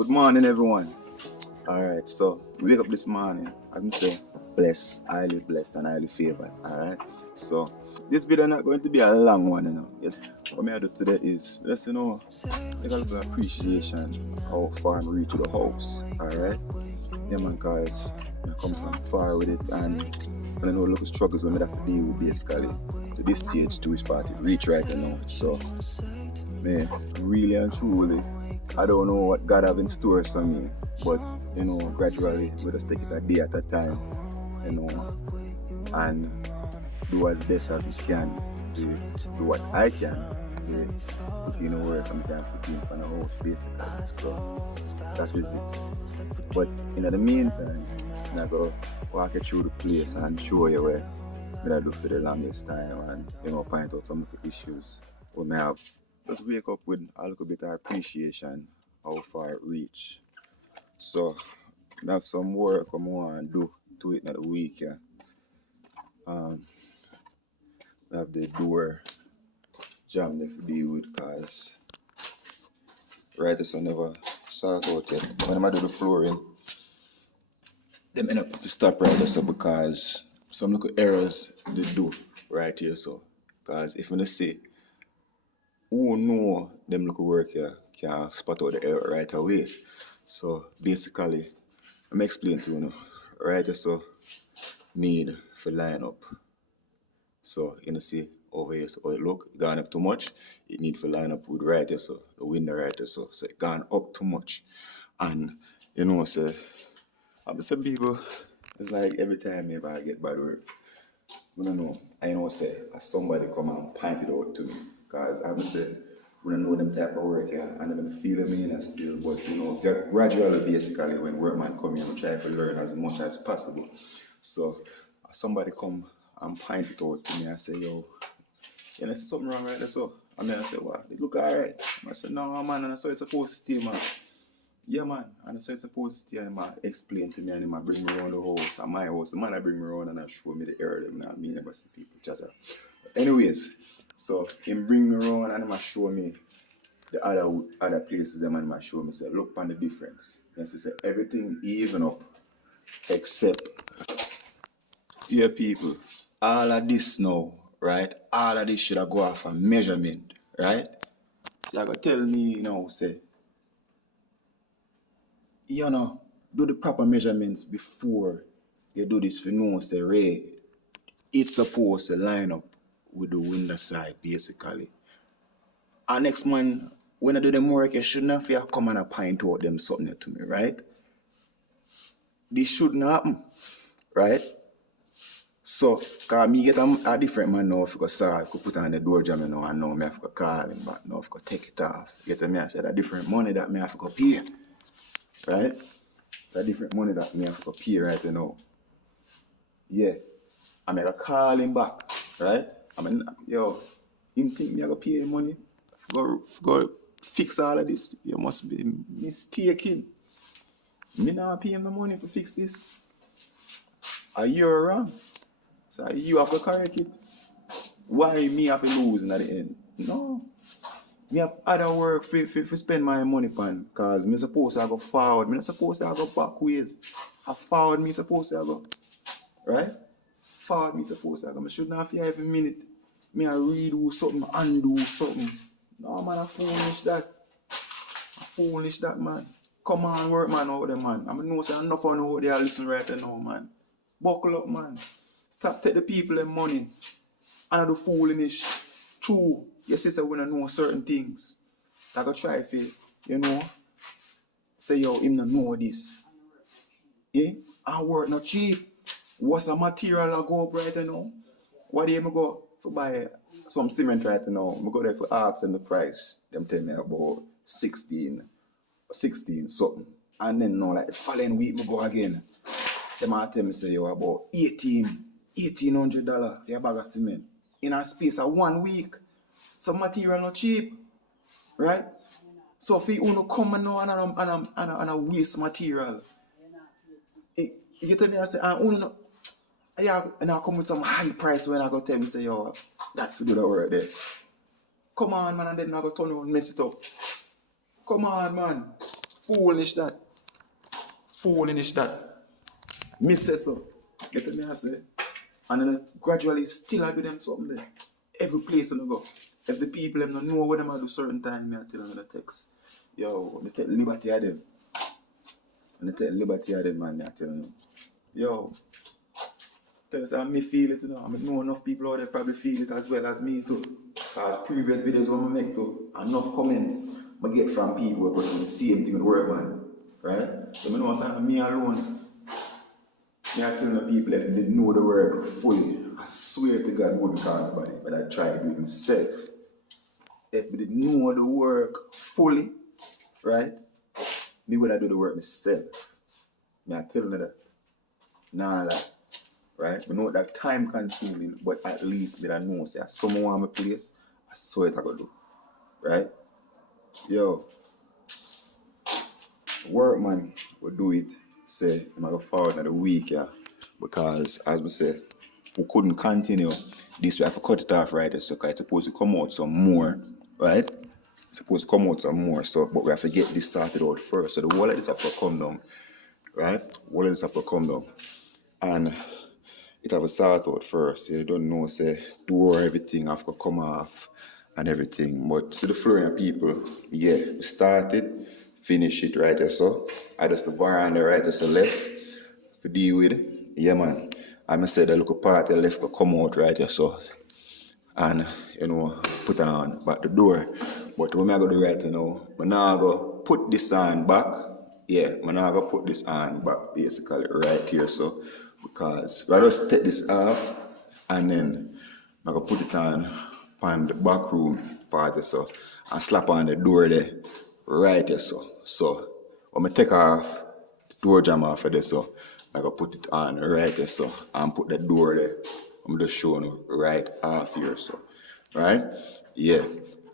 Good morning, everyone. Alright, so we wake up this morning. I'm say blessed and highly favored. Alright, so this video not going to be a long one, What I do today is let's make a little appreciation how far I'm reach to the house. Alright, yeah, man, guys, I come from far with it, and I know local struggles we have to deal with basically to this stage to which part is reach right now. So, man, really and truly, I don't know what God have in store for me, but gradually we just take it a day at a time, and do as best as we can to do what I can to put in the work and can put in for the house basically. So that is it. But in the meantime, I go walk you through the place and show you where I do for the longest time, and point out some of the issues we may have. Just wake up with a little bit of appreciation how far it reach. So that's some work I want to do to it in the week. Yeah. We have the door jam there to deal with because I never sort out yet. When I do the flooring, them end up to stop right there so because some little errors they do right here so. Because if you see who know them little work here can spot out the error right away. So basically, I'm explaining to you, right here so need for line up. So see over here, so it look gone up too much, it need to line up with right here, so the window right here, so it gone up too much. And so I'm say people, it's like every time if I get bad work, I don't know, say somebody come and point it out to me. Cause I'm say we don't know them type of work here, and I'm feeling me and still, but gradually basically when workman come here, I try to learn as much as possible. So somebody come and point it out to me and say, yo, see something wrong right there, so. And then I say, what? It look alright. I said, no man, and I saw it's supposed to stay, man. Yeah, man, and I saw it's supposed to stay, and he explain to me, and he bring me around the house, and my house, the man I bring me around and I show me the area, and me never see people chatter. Anyways, so him bring me around and he show me the other places, them and he show me, say, look on the difference. And he say, everything even up, except, yeah, people, all of this now, right? All of this should have go off a measurement, right? So I go tell me, say, do the proper measurements before you do this for say, Ray, it's supposed to line up with the window side, basically. And next man, when I do them work, you shouldn't have to come and point out them something to me, right? This shouldn't happen, right? So, cause me get a different man now if you could put on the door jam and now me have to call him back, now if you take it off. Get me, I said a different money that me have to pay. Right? The different money that me have to pay right now. Yeah. I make a call him back, right? Him think me I go pay him money. Go fix all of this. You must be mistaken. Me not pay him the money to fix this. Are you wrong? So you have to correct it. Why me have to lose at the end? No. Me have other work for spend my money on. Cause me supposed to go forward. Me not supposed to go back ways. I forward me supposed to go. Right? Forward me supposed to go. Me shouldn't have to every minute. Me I redo something, undo something. No man, I foolish that. I foolish that, man. Come on, work man out there, man. I know say enough on out there listen right now, man. Buckle up, man. Stop take the people their money. And I do foolish. True. Your sister wanna know certain things. I go try for say yo, him not know this. Eh? And work not cheap. What's a material I go up right now? What do you go to buy some cement right now? I go there for ask them the price. Them tell me about 16 something. And then like the following week I go again. Them tell me say yo about $1,800 for a bag of cement. In a space of 1 week. Some material not cheap. Right? So if you want to come now and waste material. You tell me I say, and I come with some high price when I go tell me say yo, that's to do the work there. Come on man, and then I go turn around and mess it up. Come on man. Foolish that. Foolish that. Me say so. Get me I say. And then gradually still I do them something there. Every place I go. If the people them don't know what them I do certain time, I tell them in the text. Yo, me take liberty of them. And I take liberty of them, man, I tell them. Yo, tell us how me feel it, you know. I know enough people out there probably feel it as well as me too. Because previous videos when I make too, enough comments I get from people who are the same thing with work, man. Right? So I know something me alone. Me I tell the people if they know the work fully, I swear to God wouldn't call nobody, but I try to do it myself. If they know the work fully, right? Me would I do the work myself. Me I tell them that. Nah, that. Right? I know that time consuming, but at least me I know say someone want my place, I saw it I go do. Right? Yo. Work man will do it, say I'm gonna go forward in the week, yeah. Because as we say, we couldn't continue this way. I have to cut it off right there, so it's supposed to come out some more, right? It's supposed to come out some more, so but we have to get this sorted out first. So the wall of this have to come down, right? Wall of this have to come down. And it have to sort out first. You don't know, say, door, everything have to come off and everything. But see the flooring people, yeah, we started, finish it right there, so. I just the veranda right there, so left to deal with it. Yeah, man. I said the little part the left could come out right there, so. And, you know, put on back the door. But when I go do right now, I'm now go put this on back. Yeah, I'm now go put this on back basically right here, so. Because I just take this off and then I go put it on the back room part there, so. And slap on the door there right there, so. So, when I take off the door jam off of there, so I go put it on right there, so, and put the door there. I'm just showing you right off here, so, right? Yeah,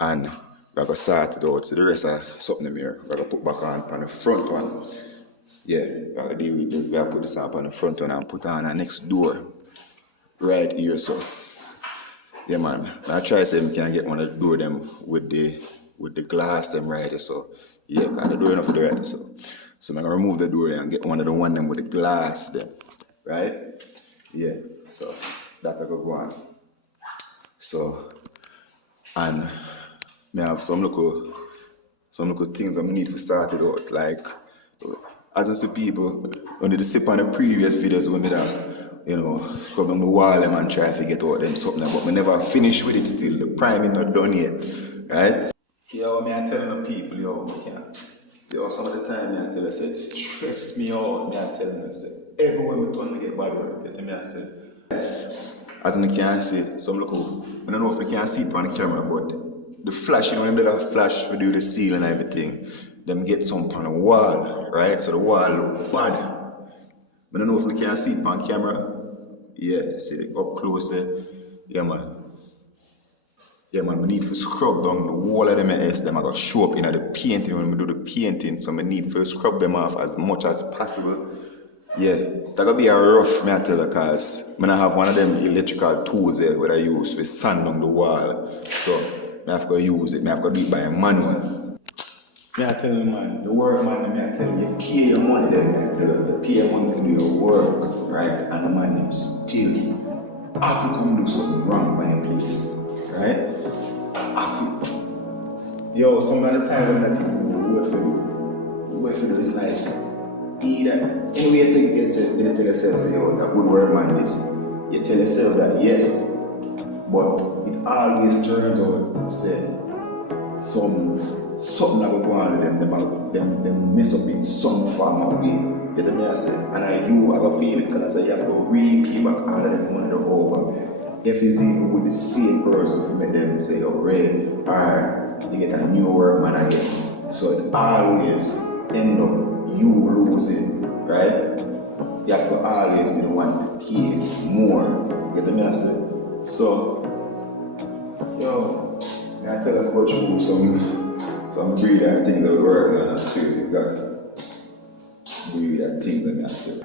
and I go sort it out. So the rest of something here, I go put back on the front one. Yeah, I go deal with it. I put this up on the front one and put on the next door right here, so. Yeah, man. I try to say I can get one of the door them with the glass them right there, so. Yeah, because the door enough for the right, so. So I'm going to remove the door and get one of the one them with the glass them. Right? Yeah, so that I go on. So, and I have some little things I need to start it out. Like, as I see people, when they see on the previous videos when me that, you know, scrub on the wall them and try to get out them something, but me never finish with it still. The priming not done yet. Right? Yo, me I telling the people, yo, yo, some of the time me I tell you, say, it stress me out, me I telling you, say, everywhere me turn me get bad with it, me I say. As you can see, some look, I don't know if you can see it on the camera, but the flash, you know, them that flash for do the seal and everything, them get some on the wall, right? So the wall look bad. I don't know if you can see it on camera. Yeah, see it up close there. Yeah, man. Yeah, man, I need to scrub down the wall of them S. Them I got show up in the painting when we do the painting, so I need to scrub them off as much as possible. Yeah, that gonna be a rough me I tell you, cause I have one of them electrical tools there where I use to sand down the wall. So I have to use it, I have to do it by a manual. Me I tell you, man, the work man, me I tell you, you pay your money there, me I tell you, you pay your money to do your work, right? And the man them still have to come do something wrong by your place, right? Yo, some of the time when I think the work for do is like either anyway you take it, you tell yourself, say, oh, it's a good work man this. You tell yourself that yes, but it always turns out say something that will go on with them mess up in some form of way. You tell me I say, and I go feel it because I say you have to repay back all of them money over. If it's even with the same person, if you make them say, oh, ready, alright, you get a new work man again. So it always end up you losing, right? You have to always be the one to pay more. You get the message? So, yo, I tell us go through some breather things that work, man. I swear you got breather things that I feel.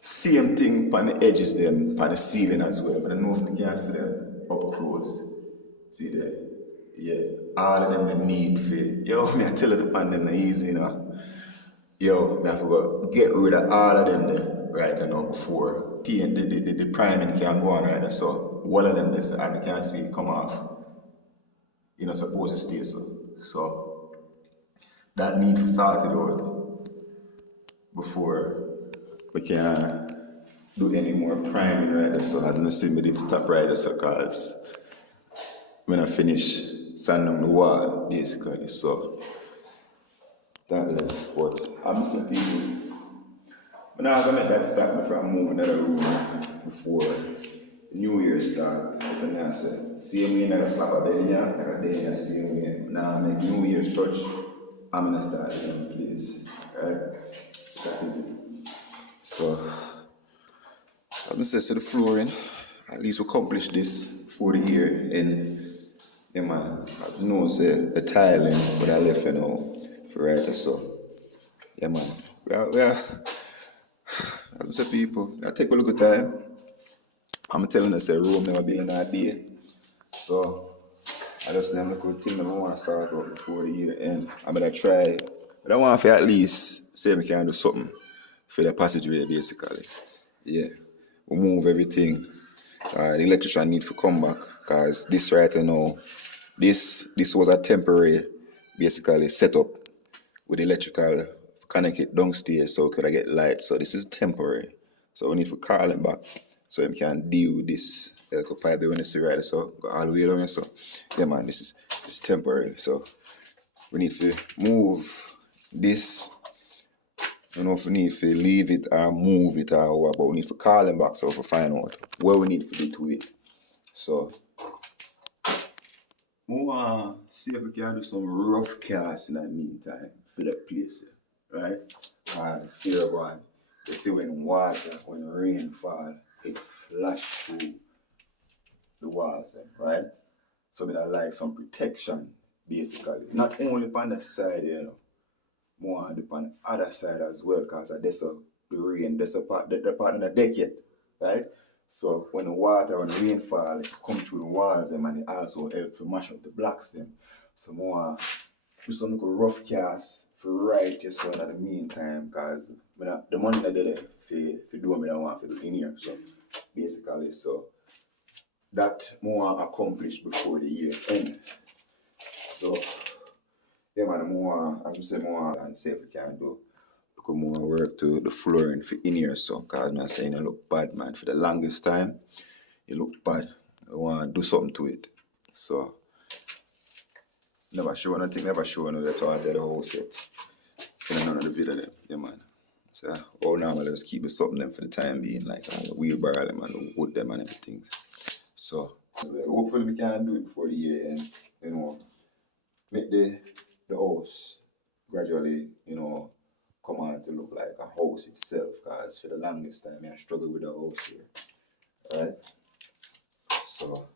Same thing on the edges them, on the ceiling as well, but I know if you can see them up close. See there? Yeah. All of them they need for. Yo, me I tell you the pan them not easy, you know. Yo, man, I forgot. Get rid of all of them there, right now before the priming can go on right there. So one of them this and you can see it come off. You're not supposed to stay so. So that need for sorted out before we can do any more priming right there. So I'm gonna see me did stop right there so cause when I finish sanding down the wall basically. So that left. But I'm seeing people. But now I'm gonna make that stop me from moving out of the room before the New Year start. And I say, see me like a slap a belly, like a day, I see me. Now I make New Year's touch. I'm gonna start a new place. Right? So that is it. So I'm gonna say to the flooring, at least we accomplish this before the year. And yeah man, I know say the tiling, but I left for right so. Yeah man. Well, I'm say people, I take a look at time. I'm telling us say Rome never been in a day. So I just them little thing that I want to start out before the year end. I'm gonna try. But I want to at least say we can do something for the passageway basically. Yeah. We move everything. The electrician need to come back because this right now, this was a temporary basically setup with electrical connect it downstairs so could I get light. So this is temporary. So we need to call him back so he can deal with this electrical pipe they want to see right so go all the way along so yeah man this is temporary. So we need to move this. I don't know if we need to leave it or move it or what, but we need to call him back so we find out where we need to do to it. So we want to see if we can do some rough cast in the meantime for that place, right? Because here one, you see when rain fall, it flash through the walls, right? So we like some protection, basically. Not only on the side, more on the other side as well, because there's the rain, there's a part, the part in the deck yet, right? So when the rain fall, it come through the walls and it also help to mash up the blocks them. So more do some little rough cast for right here so in the meantime, because the money that they for do what I want to do in here. So basically, so that more accomplished before the year end. So yeah man, more as we say more and see if we can do look more work to the flooring for in here so cause I'm saying it look bad man for the longest time. It look bad. I want to do something to it. So never show nothing, never show no the part of the house yet. In none of the video them, yeah man. So now I just keep it something them for the time being, like the wheelbarrow them and the wood them and everything. So hopefully we can do it before the year end, make the house gradually, come on to look like a house itself, because for the longest time I struggle with the house here. Right? So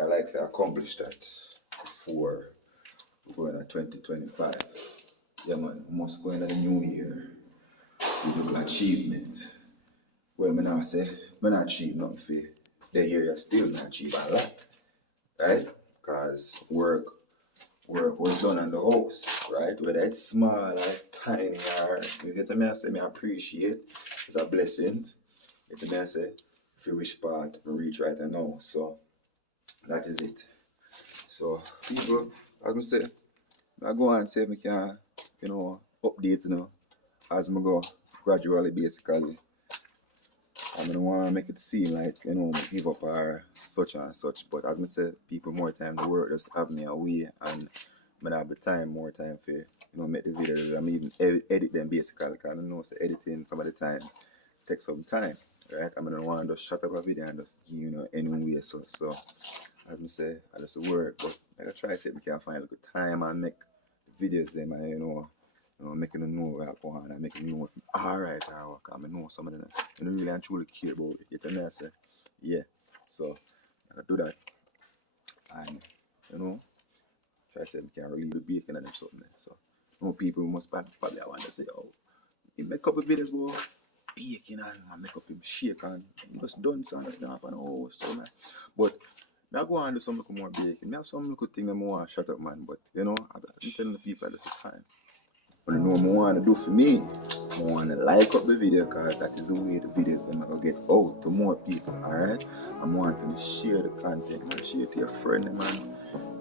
I like to accomplish that before we go into 2025. Yeah man, we must go into the new year with little achievement. Well, me now say, me not achieve nothing for the year you still not achieve a lot. Right? Because work was done on the house, right? Whether it's small or tiny or you get me I say me appreciate. It's a blessing. You get me I say if you wish part reach right now. So that is it. So people, as I say, I go and say me can, update as I go gradually basically. I don't want to make it seem like, give up or such and such. But as I say, people more time the work just have me away and I have the time, more time for, make the videos. I'm even edit them basically because I know so editing some of the time takes some time. Right? I don't want to just shut up a video and just give anyway. So as I say, I just work, but I try to see if we can find a good time and make videos them and making them know where I go on and making them know if I'm alright or what, because I know some of them really and truly care about it. You know what I say? Yeah. So I do that and try to say we can relieve the bacon and them something. So people must probably want to say, oh, he make up videos about bacon and I make up him shake and just done so understand up and so man. But I go on to some little more bacon. I have some little thing that I want to shut up man, but I'm telling the people at the same time. When you know what I want to do for me, I want to like up the video because that is the way the videos them are going to get out to more people, alright? I'm wanting to share the content, man. Share it to your friend, man.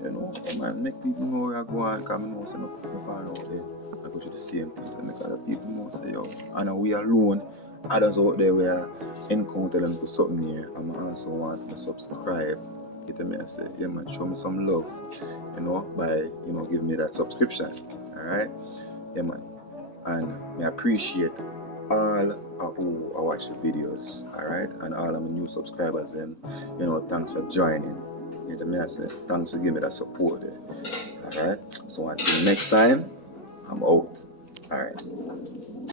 You know, man, make people know where I go on because I know some of people find out there. I go through the same things and make other people know, say, yo, I know we alone. Others out there where encounter them to something here. I'm also wanting to subscribe. Get me and say, yeah man, show me some love, you know, by, you know, giving me that subscription. Alright? Yeah man. And I appreciate all who I watch the videos, alright? And all of my new subscribers, and you know, thanks for joining. You get me I say, thanks for giving me that support there. Alright? So until next time, I'm out. Alright.